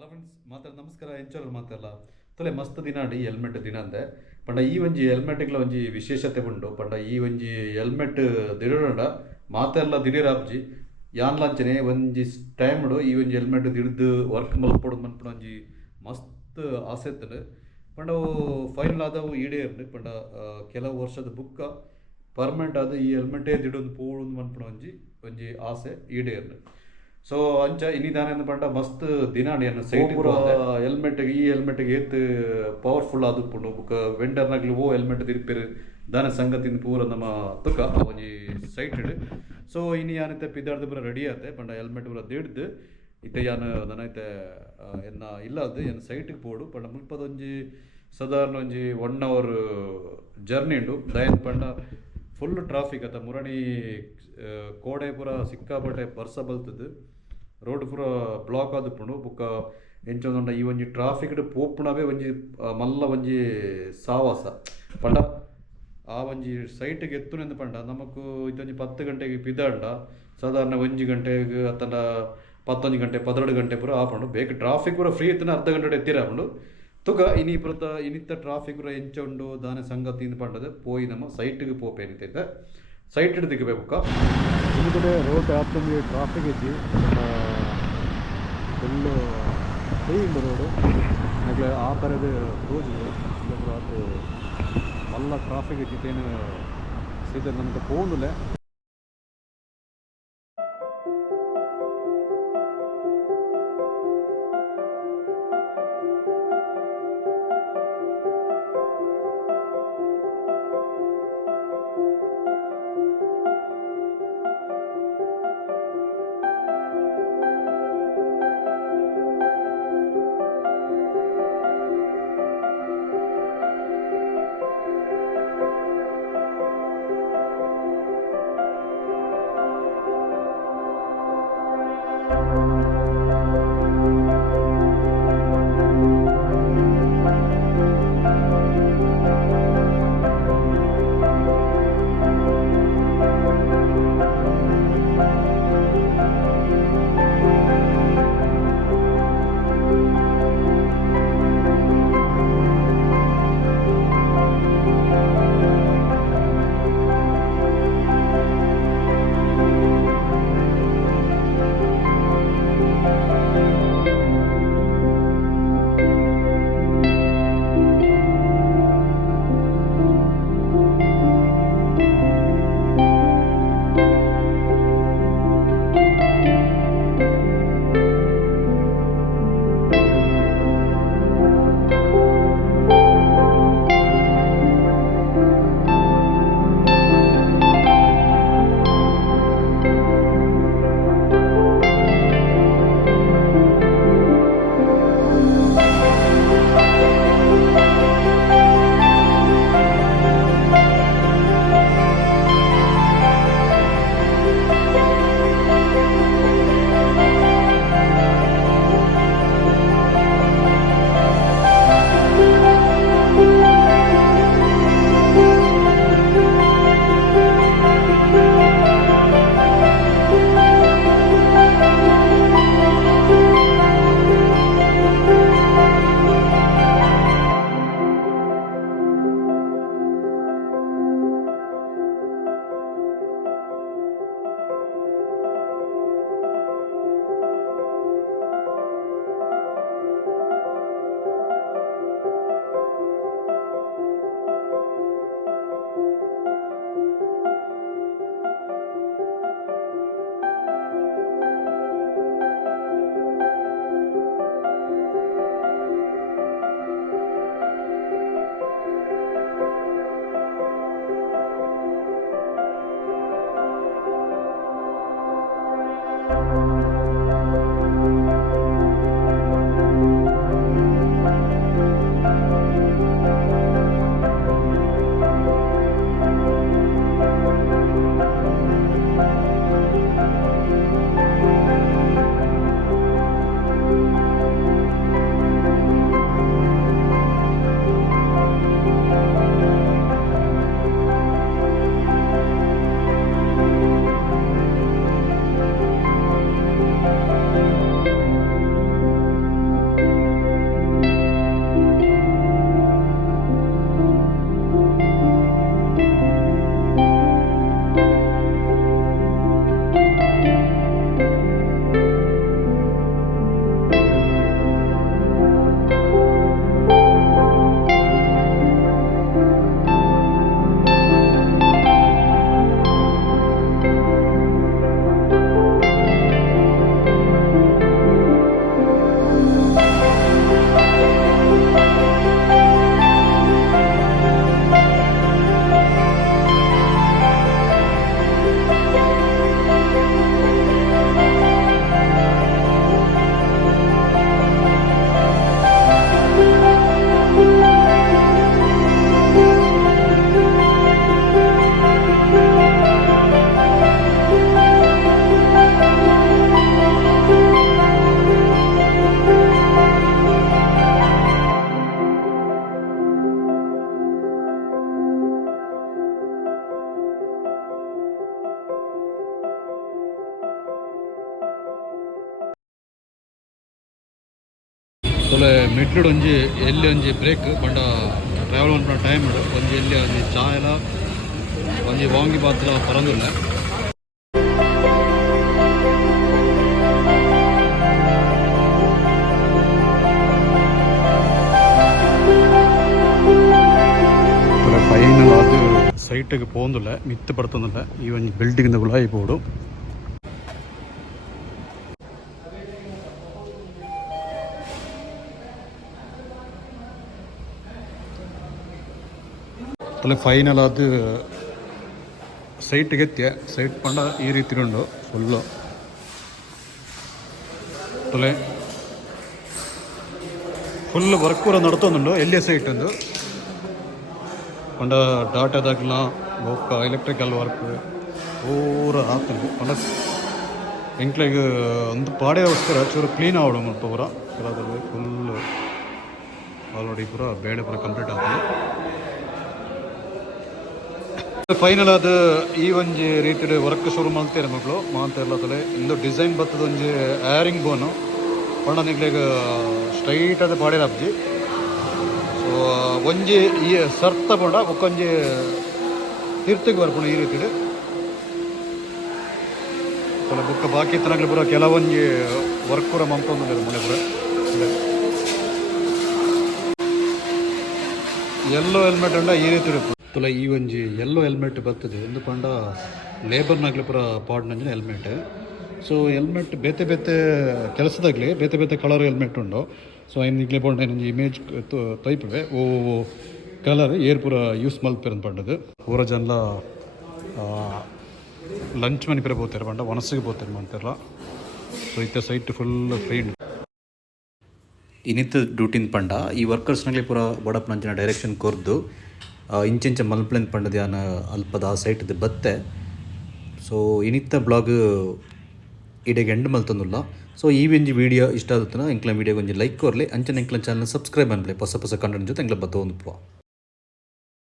Hello friends ಮಾತಾಡ ನಮಸ್ಕಾರ ಎಂಚೋರು ಮಾತಾಡಲ್ಲ ತೊಲೆ ಮಸ್ತ್ ದಿನ ಅಡಿ ಹೆಲ್ಮೆಟ್ ದಿನ ಅಂದೆ ಪಂಡ ಈ ಒಂಜಿ ಹೆಲ್ಮೆಟ್ಗಳ ಒಂಜಿ ವಿಶೇಷತೆ ಉಂಡು ಪಂಡ ಈ ಒಂಜಿ ಹೆಲ್ಮೆಟ್ ದಿಡೋಡ ಮಾತೆಲ್ಲ ದಿಢೀರಾಬ್ಜಿ ಯಾನ್ಲಾಂಚನೆ ಒಂಜಿ ಟೈಮ್ಡು ಈ ಒಂಜಿ ಹೆಲ್ಮೆಟ್ ದಿಡ್ದು ವರ್ಕ್ ಮಲ್ಪೊಡು ಮನ್ಪುನ ಒಂಜಿ ಮಸ್ತ್ ಆಸೆ ಇತ್ತಂಡು ಪಂಡ ಅವು ಫೈನಲ್ ಆದವು ಈಡೇರ್ಂಡು ಪಂಡ ಕೆಲವು ವರ್ಷದ ಬುಕ್ಕ ಪರ್ಮನೆಂಟ್ ಆದ ಈ ಹೆಲ್ಮೆಟೇ ದಿಡೊಂದು ಪೋಡು ಮನ್ಪುನ ಒಂಜಿ ಒಂಜಿ ಆಸೆ ಈಡೇರ್ಂಡು ಸೊ ಅಂಚ ಇನ್ನಿದಾನೆ ಪಂಡ ಮಸ್ತ್ ದಿನಾಡಿ ಅನ್ನ ಸೈಟ್ ಪೂರ ಹೆಲ್ಮೆಟ್ ಈ ಹೆಲ್ಮೆಟ್ಗೆ ಏತ್ ಪವರ್ಫುಲ್ ಆದುಪ್ಪುಂಡು ಬುಕ್ಕ ವೆಂಡರ್ನಾಗ್ಲಿ ಓ ಹೆಲ್ಮೆಟ್ ತಿರ್ಪೇರು ದಾನ ಸಂಗತಿನ ಪೂರ ನಮ್ಮ ತುಕ ಒಂಜಿ ಸೈಟ್ ಇಡು ಸೊ ಇನ್ನು ಯಾನೈತೆ ಪಿದಾಡ್ದು ಪೂರ ರೆಡಿ ಆತೆ ಪಂಡ ಹೆಲ್ಮೆಟ್ ಪೂರ ದಿಡ್ದು ಇತ್ತೆ ಯಾನು ನನೈತೆ ಎನ್ನ ಇಲ್ಲದು ಏನು ಸೈಟ್ಗೆ ಪೋಡು ಪಂಡ ಮುಲ್ಪದೊಂಜಿ ಸಾಧಾರಣ ಒಂಜಿ 1 ಅವರ್ ಜರ್ನಿ ಉಂಡು ದಯನ್ ಪಂಡ ಫುಲ್ ಟ್ರಾಫಿಕ್ ಅತ್ತ ಮುರಣಿ ಕೋಡೆ ಪೂರ ಸಿಕ್ಕಾಪಟ್ಟೆ ಬರ್ಸ ಬಲ್ತದ್ದು ರೋಡ್ ಪೂರ ಬ್ಲಾಕ್ ಆದುಪ್ಪುಂಡು ಬೊಕ್ಕ ಎಂಚೊಂದುಂಡ ಈ ಒಂಜಿ ಟ್ರಾಫಿಕ್ ಪೋಪುಣವೇ ಒಂಜಿ ಮಲ್ಲ ಒಂಜಿ ಸಾವಾಸ ಪಂಡ ಆ ಒಂಜಿ ಸೈಟ್ಗೆ ಎತ್ತುನೆಂದು ಪಂಡ ನಮಕ್ ಇದೊಂಜಿ 10 ಗಂಟೆಗೆ ಪಿದಾಂಡ ಸಾಧಾರಣ 1 ಗಂಟೆಗೆ ಅತ್ತಂಡ 11 ಗಂಟೆ 12 ಗಂಟೆ ಪೂರ ಆಪುಂಡು ಬೇಗ ಟ್ರಾಫಿಕ್ ಪೂರ ಫ್ರೀ ಇತ್ತನ ಅರ್ಧ ಗಂಟೆ ಎತ್ತಿರಾಪುಂಡು ತುಕ ಇನಿತ್ತ ಟ್ರಾಫಿಕ್ ಪೂರ ಎಂಚ ಉಂಡು ದಾನೆ ಸಂಗತಿ ಪಂಡದು ಪೋಯಿ ನಮ್ಮ ಸೈಟ್ಗೆ ಪೋಪೇನಿತ್ತೈತೆ ಸೈಟ್ ದಿಕ್ಕಬೇಕು ಹಿಂದ್ಗಡೆ ರೋಡ್ ಆಪ್ತಂದು ಟ್ರಾಫಿಕ್ ಐತಿ ಫುಲ್ಲು ಫ್ರೀ ಉಂಡು ರೋಡು ಹಾಗೆ ಆ ಥರದ್ದು ರೋಜ್ ಅದು ಮಲ್ಲ ಟ್ರಾಫಿಕ್ ಐತಿತ್ತೇನು ಸೀದಾ ನಮ್ಗೆ ಫೋನುಲೆ ತೊಲೆ ಮಿಡ್ಲುಡು ಒಂಜಿ ಎಲ್ಲಿ ಒಂಜಿ ಬ್ರೇಕ್ ಬಂಡ ಟ್ರಾವೆಲ್ ಮನ್ಪುನ ಟೈಮ್ ಒಂಜಿ ಎಲ್ಲಿ ಒಂಜಿ ಚಾಯಲ ಒಂಜಿ ವಾಂಗಿ ಬಾತ್ಲ ಪರಂದುಲ್ಲ. ಫೈನಲ್ ಅದು ಸೈಟಿಗೆ പോകുന്നില്ല മിത്ത് പടുത്തുന്നില്ല ഈ ಒಂದು ಬಿಲ್ಡಿಂಗ್ ಗುಳಾಯಿ ಬೋರ್ಡು. ತಲೆ ಫೈನಲ್ ಅದು ಸೈಟ್ಗೆ ಎತ್ತಿಯ ಸೈಟ್ ಪಂಡ ಈ ರೀತಿ ಉಂಡು ಫುಲ್ಲು ತಲೆ ಫುಲ್ ವರ್ಕ್ ಕೂಡ ನಡ್ತೊಂದುಂಡು ಎಲ್ಲಿಯ ಸೈಟ್ ಒಂದು ಪಂಡ ಡಾಟಾದಾಗ್ಲ ಬೊಕ್ಕ ಎಲೆಕ್ಟ್ರಿಕಲ್ ವರ್ಕ್ ಪೂರ ಆತಂಡು ಪಂಡ ಎಂಕ್ಲೆಗ್ ಒಂದು ಪಾಡೆಗೋಸ್ಕರ ಚೂರು ಕ್ಲೀನ್ ಆವಡು ಮುಲ್ಪ ಪೂರ ಕೆಲದಲ್ಲಿ ಫುಲ್ ಆಲ್ರೆಡಿ ಪೂರ ಬೇಳೆ ಪೂರ ಕಂಪ್ಲೀಟ್ ಆಗ್ತದೆ. ಫೈನಲ್ ಅದು ಈ ಒಂಜಿ ರೀತಿಯ ವರ್ಕ್ ಶುರು ಮಾಡ್ತಾರೆ ಮಕ್ಕಳು ಮಾಡ್ತಾ ತಲೆ ಇಂದು ಡಿಸೈನ್ ಬರ್ತದ ಒಂಜಿ ಏರಿಂಗ್ ಬೋನು ಪಂಡ ನಿಗ್ಲೆಗ್ ಸ್ಟ್ರೈಟ್ ಆದ ಪಾಡೆ ಅಬ್ಜಿ. ಸೊ ಒಂಜಿ ಈ ಸರ್ತ ಪಂಡ ಒಕ್ಕೊಂಜಿ ತೀರ್ಥಕ್ಕೆ ಬರ್ಪುಣ ಈ ರೀತಿ ಬುಕ್ಕ ಬಾಕಿ ತನಗ್ಲಿ ಪೂರ ಕೆಲವೊಂಜಿ ವರ್ಕ್ ಕೂಡ ಮಂಪೊಂದಿದ್ದಾರೆ ಮನೆ ಪೂರ. ಎಲ್ಲೋ ಹೆಲ್ಮೆಟ್ ಅಂಡ ಈ ರೀತಿ ತುಲ ಈ ಒಂಜಿ ಎಲ್ಲೋ ಹೆಲ್ಮೆಟ್ ಬರ್ತದೆ ಎಂದು ಪಂಡ ಲೇಬರ್ನಾಗ್ಲಿ ಪೂರ ಪಾಡ್ನಂಜಿನ ಹೆಲ್ಮೆಟ್. ಸೊ ಹೆಲ್ಮೆಟ್ ಬೇತೆ ಬೇತೆ ಕೆಲಸದಾಗಲಿ ಬೇತೆ ಬೇತೆ ಕಲರ್ ಹೆಲ್ಮೆಟ್ ಉಂಡು. ಸೊ ಐನು ಇಗ್ಲೇ ಪಂಡ ಏನೊಂದು ಇಮೇಜ್ ತೈಪುವೆ ಓ ಕಲರ್ ಏರ್ ಪೂರ ಯೂಸ್ ಮಲ್ಪೇರ್ ಪಂಡದು ಪೂರ ಜನ ಲಂಚ್ ಮನೆ ಬೋತಾರೆ ಪಂಡ ಒನಸಿಗೆ ಬೋತಾರೆ ಮಾಡ್ತಾರಲ್ಲ. ಸೊ ಇತ್ತೆ ಸೈಟ್ ಫುಲ್ ಫ್ರೀ ಇನ್ನಿತ್ತು ಡ್ಯೂಟಿನ ಪಂಡ ಈ ವರ್ಕರ್ಸ್ನಾಗಲಿ ಪೂರ ಬಡಪ್ ನಂಚಿನ ಡೈರೆಕ್ಷನ್ ಕೊರ್ದು ಇಂಚೆಂಚ ಮಲ್ಪಲೆನ್ ಪಂಡದ ಯಾನ ಅಲ್ಪದ ಆ ಸೈಟ್ದು ಬತ್ತೆ. ಸೊ ಇನ್ನಿತ್ತ ಬ್ಲಾಗ್ ಇಡೆಗೆ ಎಂಡ್ ಮಲ್ತೊಂದುಲ್ಲ. ಸೊ ಈ ಒಂಜಿ ವಿಡಿಯೋ ಇಷ್ಟ ಆಗುತ್ತನ ಎಂಕ್ಲ ವಿಡಿಯೋಗೆ ಒಂಜಿ ಲೈಕ್ ಕೊರಲಿ ಅಂಚನೆ ಎಂಕ್ಲ ಚಾನಲ್ ಸಬ್ಸ್ಕ್ರೈಬ್ ಅನ್ಲಿ ಹೊಸ ಹೊಸ ಕಂಟೆಂಟ್ ಜೊತೆ ಎಂಕ್ಲ ಬತ್ತ ಒಂದು